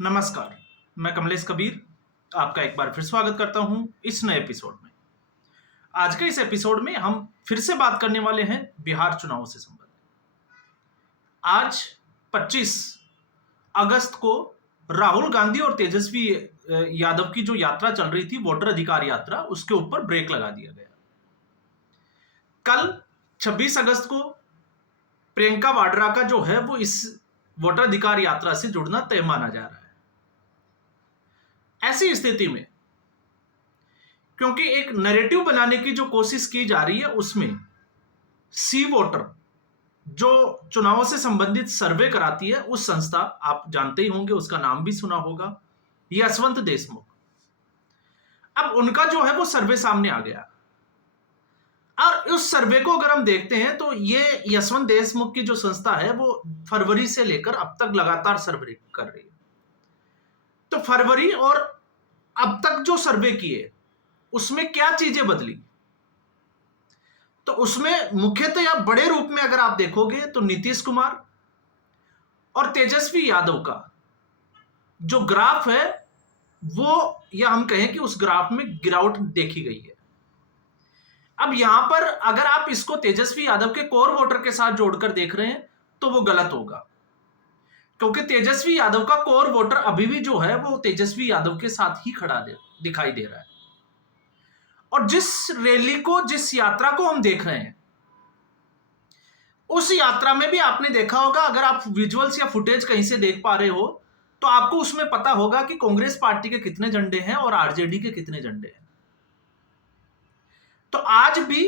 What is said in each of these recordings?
नमस्कार, मैं कमलेश कबीर आपका एक बार फिर स्वागत करता हूं इस नए एपिसोड में। आज के इस एपिसोड में हम फिर से बात करने वाले हैं बिहार चुनाव से संबंधित। आज 25 अगस्त को राहुल गांधी और तेजस्वी यादव की जो यात्रा चल रही थी, वोटर अधिकार यात्रा, उसके ऊपर ब्रेक लगा दिया गया। कल 26 अगस्त को प्रियंका वाड्रा का जो है वो इस वोटर अधिकार यात्रा से जुड़ना तय माना जा रहा है। ऐसी स्थिति में क्योंकि एक नैरेटिव बनाने की जो कोशिश की जा रही है, उसमें सी वोटर जो चुनावों से संबंधित सर्वे कराती है, उस संस्था आप जानते ही होंगे, उसका नाम भी सुना होगा, यशवंत देशमुख। अब उनका जो है वो सर्वे सामने आ गया और उस सर्वे को अगर हम देखते हैं तो ये यशवंत देशमुख की जो संस्था है वो फरवरी से लेकर अब तक लगातार सर्वे कर रही है। तो फरवरी और अब तक जो सर्वे किए उसमें क्या चीजें बदली, तो उसमें मुख्यतः या बड़े रूप में अगर आप देखोगे तो नीतीश कुमार और तेजस्वी यादव का जो ग्राफ है वो, या हम कहें कि उस ग्राफ में गिरावट देखी गई है। अब यहां पर अगर आप इसको तेजस्वी यादव के कोर वोटर के साथ जोड़कर देख रहे हैं तो वो गलत होगा, क्योंकि तेजस्वी यादव का कोर वोटर अभी भी जो है वो तेजस्वी यादव के साथ ही खड़ा दिखाई दे रहा है। और जिस रैली को, जिस यात्रा को हम देख रहे हैं, उस यात्रा में भी आपने देखा होगा, अगर आप विजुअल्स या फुटेज कहीं से देख पा रहे हो तो आपको उसमें पता होगा कि कांग्रेस पार्टी के कितने झंडे हैं और आरजेडी के कितने झंडे हैं। तो आज भी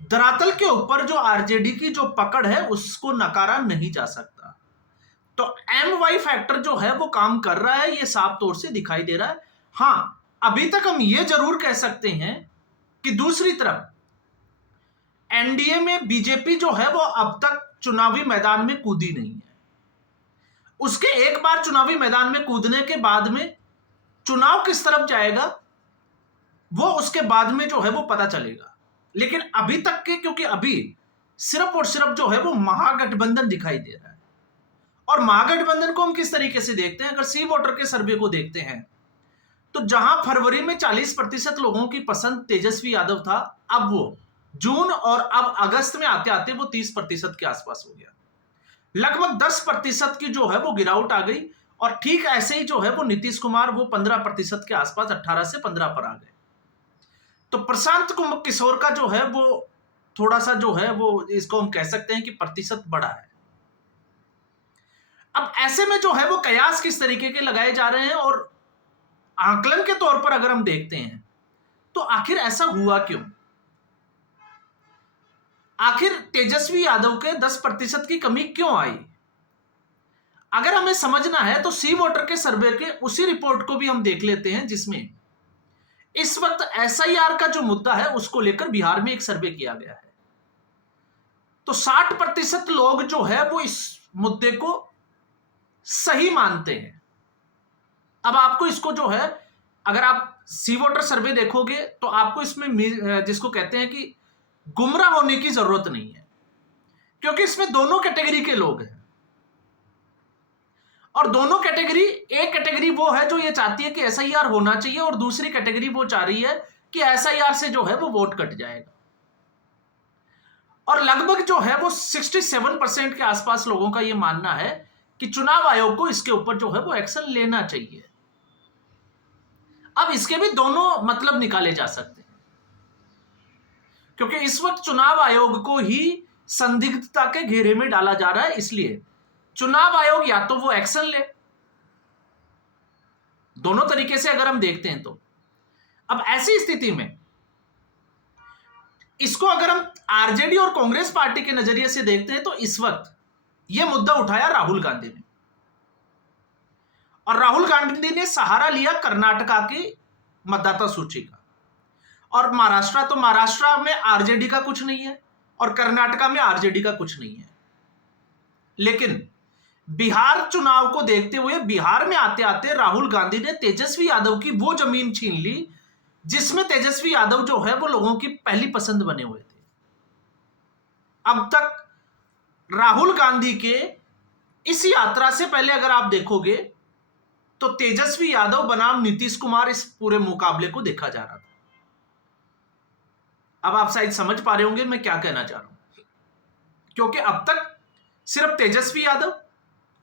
धरातल के ऊपर जो आरजेडी की जो पकड़ है उसको नकारा नहीं जा सकता। तो एम वाई फैक्टर जो है वो काम कर रहा है, ये साफ तौर से दिखाई दे रहा है। हां, अभी तक हम ये जरूर कह सकते हैं कि दूसरी तरफ एनडीए में बीजेपी जो है वो अब तक चुनावी मैदान में कूदी नहीं है। उसके एक बार चुनावी मैदान में कूदने के बाद में चुनाव किस तरफ जाएगा वो उसके बाद में जो है वो पता चलेगा। लेकिन अभी तक के, क्योंकि अभी सिर्फ और सिर्फ जो है वो महागठबंधन दिखाई दे रहा है। और महागठबंधन को हम किस तरीके से देखते हैं, अगर सी वोटर के सर्वे को देखते हैं तो जहां फरवरी में 40% लोगों की पसंद तेजस्वी यादव था, अब वो जून और अब अगस्त में आते आते वो 30% के आसपास हो गया। लगभग 10% की जो है वो गिरावट आ गई। और ठीक ऐसे ही जो है वो नीतीश कुमार वो 15% के आसपास, 18 से 15 पर आ गए। तो प्रशांत किशोर का जो है वो थोड़ा सा जो है वो, इसको हम कह सकते हैं कि प्रतिशत बढ़ा है। अब ऐसे में जो है वो कयास किस तरीके के लगाए जा रहे हैं, और आकलन के तौर पर अगर हम देखते हैं तो आखिर ऐसा हुआ क्यों? आखिर तेजस्वी यादव के 10% की कमी क्यों आई? अगर हमें समझना है तो सी वोटर के सर्वे के उसी रिपोर्ट को भी हम देख लेते हैं, जिसमें इस वक्त एसआईआर का जो मुद्दा है उसको लेकर बिहार में एक सर्वे किया गया है। तो 60% लोग जो है वो इस मुद्दे को सही मानते हैं। अब आपको इसको जो है, अगर आप सी वोटर सर्वे देखोगे तो आपको इसमें जिसको कहते हैं कि गुमराह होने की जरूरत नहीं है, क्योंकि इसमें दोनों कैटेगरी के लोग हैं। और दोनों कैटेगरी, एक कैटेगरी वो है जो ये चाहती है कि एसआईआर होना चाहिए, और दूसरी कैटेगरी वो चाह रही है कि एसआईआर से जो है वो वोट कट जाएगा। और लगभग जो है वो 67% के आसपास लोगों का ये मानना है कि चुनाव आयोग को इसके ऊपर जो है वो एक्शन लेना चाहिए। अब इसके भी दोनों मतलब निकाले जा सकते हैं, क्योंकि इस वक्त चुनाव आयोग को ही संदिग्धता के घेरे में डाला जा रहा है। इसलिए चुनाव आयोग या तो वो एक्शन ले, दोनों तरीके से अगर हम देखते हैं तो। अब ऐसी स्थिति में इसको अगर हम आरजेडी और कांग्रेस पार्टी के नजरिए से देखते हैं तो इस वक्त यह मुद्दा उठाया राहुल गांधी ने, और राहुल गांधी ने सहारा लिया कर्नाटका की मतदाता सूची का। और महाराष्ट्र, तो महाराष्ट्र में आरजेडी का कुछ नहीं है और कर्नाटका में आरजेडी का कुछ नहीं है। लेकिन बिहार चुनाव को देखते हुए बिहार में आते आते राहुल गांधी ने तेजस्वी यादव की वो जमीन छीन ली जिसमें तेजस्वी यादव जो है वो लोगों की पहली पसंद बने हुए थे। अब तक राहुल गांधी के इस यात्रा से पहले अगर आप देखोगे तो तेजस्वी यादव बनाम नीतीश कुमार इस पूरे मुकाबले को देखा जा रहा था। अब आप शायद समझ पा रहे होंगे मैं क्या कहना चाह रहा हूं, क्योंकि अब तक सिर्फ तेजस्वी यादव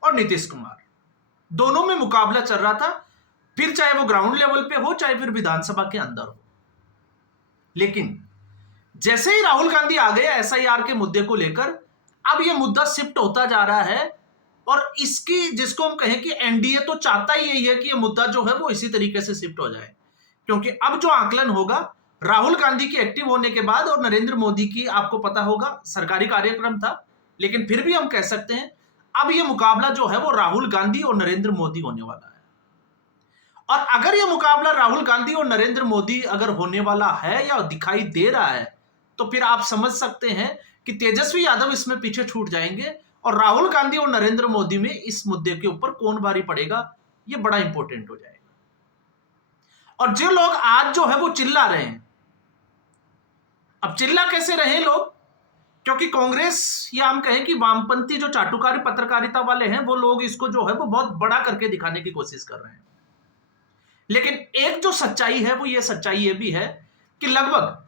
और नीतीश कुमार दोनों में मुकाबला चल रहा था, फिर चाहे वो ग्राउंड लेवल पे हो चाहे फिर विधानसभा के अंदर हो। लेकिन जैसे ही राहुल गांधी आ गए एसआईआर के मुद्दे को लेकर, अब यह मुद्दा शिफ्ट होता जा रहा है और इसकी जिसको हम कहें कि एनडीए तो चाहता ही यही है कि यह मुद्दा जो है वो इसी तरीके से शिफ्ट हो जाए, क्योंकि अब जो आकलन होगा राहुल गांधी के एक्टिव होने के बाद और नरेंद्र मोदी की, आपको पता होगा सरकारी कार्यक्रम था, लेकिन फिर भी हम कह सकते हैं अब यह मुकाबला जो है वो राहुल गांधी और नरेंद्र मोदी होने वाला है। और अगर यह मुकाबला राहुल गांधी और नरेंद्र मोदी अगर होने वाला है या दिखाई दे रहा है, तो फिर आप समझ सकते हैं कि तेजस्वी यादव इसमें पीछे छूट जाएंगे और राहुल गांधी और नरेंद्र मोदी में इस मुद्दे के ऊपर कौन भारी पड़ेगा, यह बड़ा इंपॉर्टेंट हो जाएगा। और जो लोग आज जो है वो चिल्ला रहे हैं, अब चिल्ला कैसे रहे लोग, क्योंकि कांग्रेस या हम कहें कि वामपंथी जो चाटुकारी पत्रकारिता वाले हैं वो लोग इसको जो है वो बहुत बड़ा करके दिखाने की कोशिश कर रहे हैं। लेकिन एक जो सच्चाई है वो ये सच्चाई ये भी है कि लगभग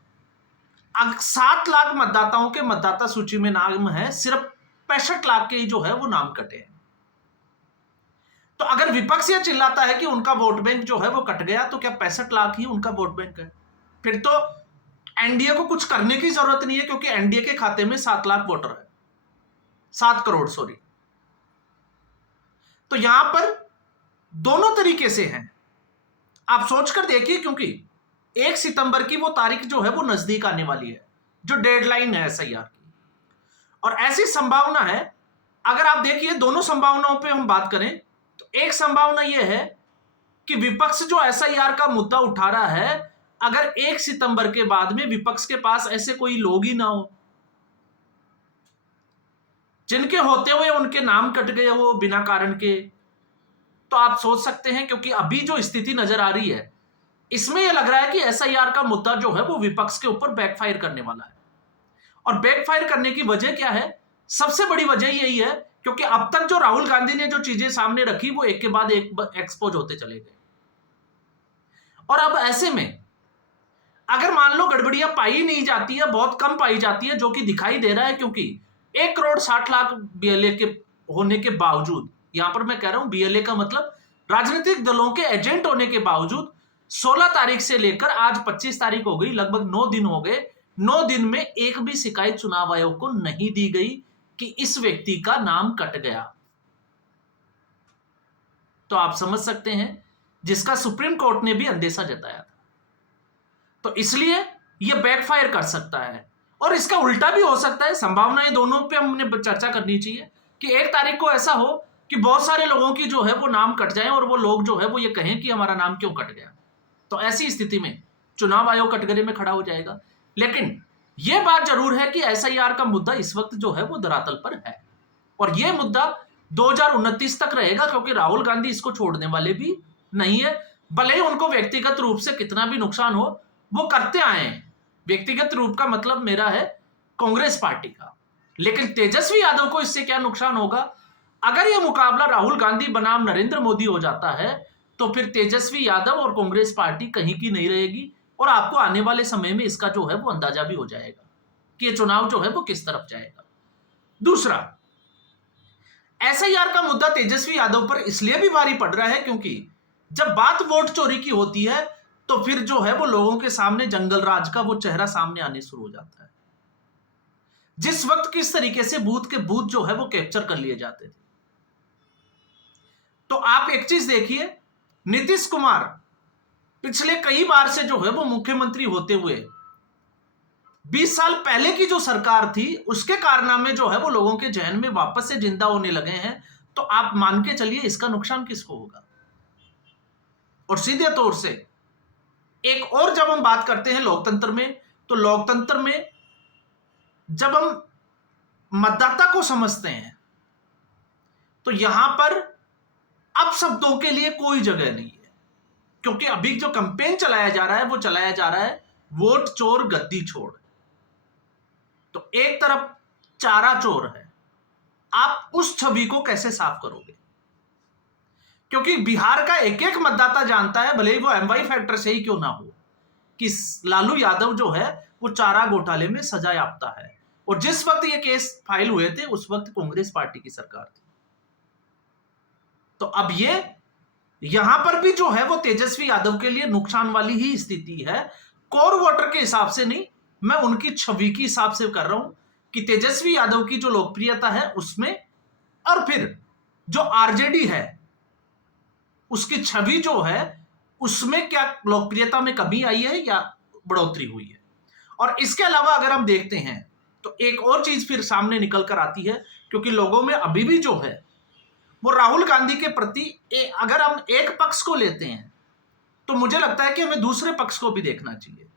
7 लाख मतदाताओं के मतदाता सूची में नाम है, सिर्फ 65 लाख के ही जो है वो नाम कटे हैं। तो अगर विपक्ष ये चिल्लाता है कि उनका वोट बैंक जो है वो कट गया, तो क्या 65 लाख ही उनका वोट बैंक है? फिर तो एनडीए को कुछ करने की जरूरत नहीं है, क्योंकि एनडीए के खाते में 7 लाख वोटर है, 7 करोड़ सॉरी। तो यहां पर दोनों तरीके से हैं, आप सोचकर देखिए, क्योंकि 1 सितंबर की वो तारीख जो है वो नजदीक आने वाली है, जो डेडलाइन है एसआईआर की। और ऐसी संभावना है, अगर आप देखिए दोनों संभावनाओं पे हम बात करें, तो एक संभावना यह है कि विपक्ष जो एसआईआर का मुद्दा उठा रहा है, अगर 1 सितंबर के बाद में विपक्ष के पास ऐसे कोई लोग ही ना हो जिनके होते हुए उनके नाम कट गए हो बिना कारण के, तो आप सोच सकते हैं, क्योंकि अभी जो स्थिति नजर आ रही है इसमें यह लग रहा है कि एसआईआर का मुद्दा जो है वो विपक्ष के ऊपर बैकफायर करने वाला है। और बैकफायर करने की वजह क्या है? सबसे बड़ी वजह यही है क्योंकि अब तक जो राहुल गांधी ने जो चीजें सामने रखी वो एक के बाद एक एक्सपोज होते चले गए। और अब ऐसे में अगर मान लो गड़बड़ियां पाई नहीं जाती है, बहुत कम पाई जाती है, जो कि दिखाई दे रहा है, क्योंकि 1 करोड़ 60 लाख बीएलए के होने के बावजूद, यहां पर मैं कह रहा हूं बीएलए का मतलब राजनीतिक दलों के एजेंट होने के बावजूद 16 तारीख से लेकर आज 25 तारीख हो गई, लगभग 9 दिन हो गए, 9 दिन में एक भी शिकायत चुनाव आयोग को नहीं दी गई कि इस व्यक्ति का नाम कट गया। तो आप समझ सकते हैं, जिसका सुप्रीम कोर्ट ने भी अंदेशा जताया था। तो इसलिए यह बैकफायर कर सकता है और इसका उल्टा भी हो सकता है। संभावनाएं दोनों पे हमने चर्चा करनी चाहिए कि 1 तारीख को ऐसा हो कि बहुत सारे लोगों की जो है वो नाम कट जाए और वो लोग जो है वो ये कहें कि हमारा नाम क्यों कट गया। तो ऐसी स्थिति में चुनाव आयोग कटघरे में खड़ा हो जाएगा। लेकिन यह बात जरूर है कि एसआईआर का मुद्दा इस वक्त जो है वो धरातल पर है और यह मुद्दा 2029 तक रहेगा, क्योंकि राहुल गांधी इसको छोड़ने वाले भी नहीं है। भले ही उनको व्यक्तिगत रूप से कितना भी नुकसान हो वो करते आए हैं, व्यक्तिगत रूप का मतलब मेरा है कांग्रेस पार्टी का। लेकिन तेजस्वी यादव को इससे क्या नुकसान होगा? अगर यह मुकाबला राहुल गांधी बनाम नरेंद्र मोदी हो जाता है तो फिर तेजस्वी यादव और कांग्रेस पार्टी कहीं की नहीं रहेगी और आपको आने वाले समय में इसका जो है वो अंदाजा भी हो जाएगा कि ये चुनाव जो है वो किस तरफ जाएगा। दूसरा, एसआईआर का मुद्दा तेजस्वी यादव पर इसलिए भी भारी पड़ रहा है क्योंकि जब बात वोट चोरी की होती है तो फिर जो है वो लोगों के सामने जंगल राज का वो चेहरा सामने आने शुरू हो जाता है। जिस वक्त किस तरीके से बूथ के बूथ जो है वो कैप्चर कर लिए जाते थे। तो आप एक चीज देखिए, नीतीश कुमार पिछले कई बार से जो है वो मुख्यमंत्री होते हुए 20 साल पहले की जो सरकार थी उसके कारनामे जो है वो लोगों के जहन में वापस से जिंदा होने लगे हैं। तो आप मान के चलिए इसका नुकसान किसको होगा? और सीधे तौर से एक और जब हम बात करते हैं लोकतंत्र में, तो लोकतंत्र में जब हम मतदाता को समझते हैं तो यहां पर अब शब्दों के लिए कोई जगह नहीं है, क्योंकि अभी जो कैंपेन चलाया जा रहा है वो चलाया जा रहा है वोट चोर गद्दी छोड़। तो एक तरफ चारा चोर है, आप उस छवि को कैसे साफ करोगे? क्योंकि बिहार का एक एक मतदाता जानता है, भले ही वो एमवाई फैक्टर से ही क्यों ना हो, कि लालू यादव जो है वो चारा घोटाले में सजा याफ्ता है। और जिस वक्त ये केस फाइल हुए थे उस वक्त कांग्रेस पार्टी की सरकार थी। तो अब ये यहां पर भी जो है वो तेजस्वी यादव के लिए नुकसान वाली ही स्थिति है, कोर वोटर के हिसाब से नहीं, मैं उनकी छवि के हिसाब से कर रहा हूं कि तेजस्वी यादव की जो लोकप्रियता है उसमें, और फिर जो आरजेडी है उसकी छवि जो है उसमें क्या लोकप्रियता में कमी आई है या बढ़ोतरी हुई है। और इसके अलावा अगर हम देखते हैं तो एक और चीज फिर सामने निकल कर आती है, क्योंकि लोगों में अभी भी जो है वो राहुल गांधी के प्रति अगर हम एक पक्ष को लेते हैं तो मुझे लगता है कि हमें दूसरे पक्ष को भी देखना चाहिए।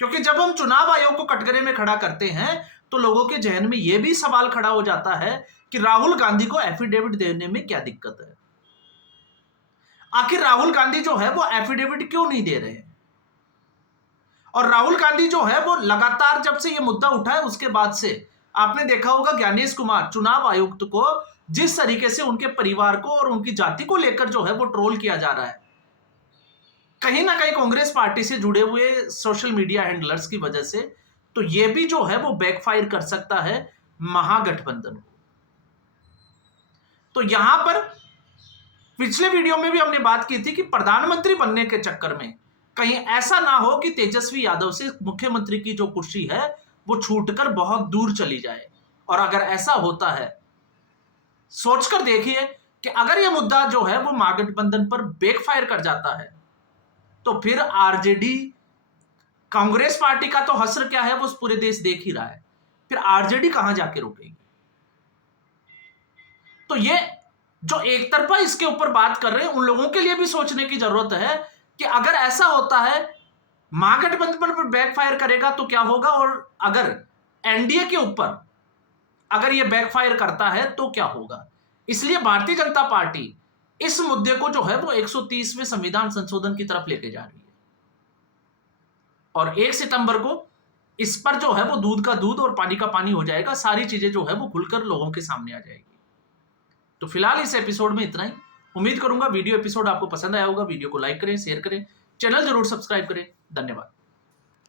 क्योंकि जब हम चुनाव आयोग को कटघरे में खड़ा करते हैं तो लोगों के जहन में यह भी सवाल खड़ा हो जाता है कि राहुल गांधी को एफिडेविट देने में क्या दिक्कत है। आखिर राहुल गांधी जो है वो एफिडेविट क्यों नहीं दे रहे हैं? और राहुल गांधी जो है वो लगातार जब से ये मुद्दा उठा है उसके बाद से आपने देखा होगा ज्ञानेश कुमार चुनाव आयुक्त को जिस तरीके से उनके परिवार को और उनकी जाति को लेकर जो है वो ट्रोल किया जा रहा है, कहीं ना कहीं कांग्रेस पार्टी से जुड़े हुए सोशल मीडिया हैंडलर्स की वजह से, तो ये भी जो है वो बैकफायर कर सकता है महागठबंधन को। तो यहां पर पिछले वीडियो में भी हमने बात की थी कि प्रधानमंत्री बनने के चक्कर में कहीं ऐसा ना हो कि तेजस्वी यादव से मुख्यमंत्री की जो कुर्सी है वो छूटकर बहुत दूर चली जाए। और अगर ऐसा होता है, सोचकर देखिए कि अगर यह मुद्दा जो है वो महागठबंधन पर बैकफायर कर जाता है तो फिर आरजेडी, कांग्रेस पार्टी का तो हश्र क्या है वो पूरे देश देख ही रहा है, फिर आरजेडी कहां जाके रुकेगी। तो ये जो एक तरफा इसके ऊपर बात कर रहे हैं उन लोगों के लिए भी सोचने की जरूरत है कि अगर ऐसा होता है महागठबंधन पर बैकफायर करेगा तो क्या होगा, और अगर एनडीए के ऊपर अगर यह बैकफायर करता है तो क्या होगा। इसलिए भारतीय जनता पार्टी इस मुद्दे को जो है वो 130वें संविधान संशोधन की तरफ लेके जा रही है और 1 सितंबर को इस पर जो है वो दूध का दूध और पानी का पानी हो जाएगा, सारी चीजें जो है वो खुलकर लोगों के सामने आ जाएगी। तो फिलहाल इस एपिसोड में इतना ही। उम्मीद करूंगा वीडियो एपिसोड आपको पसंद आया होगा। वीडियो को लाइक करें, शेयर करें, चैनल जरूर सब्सक्राइब करें। धन्यवाद।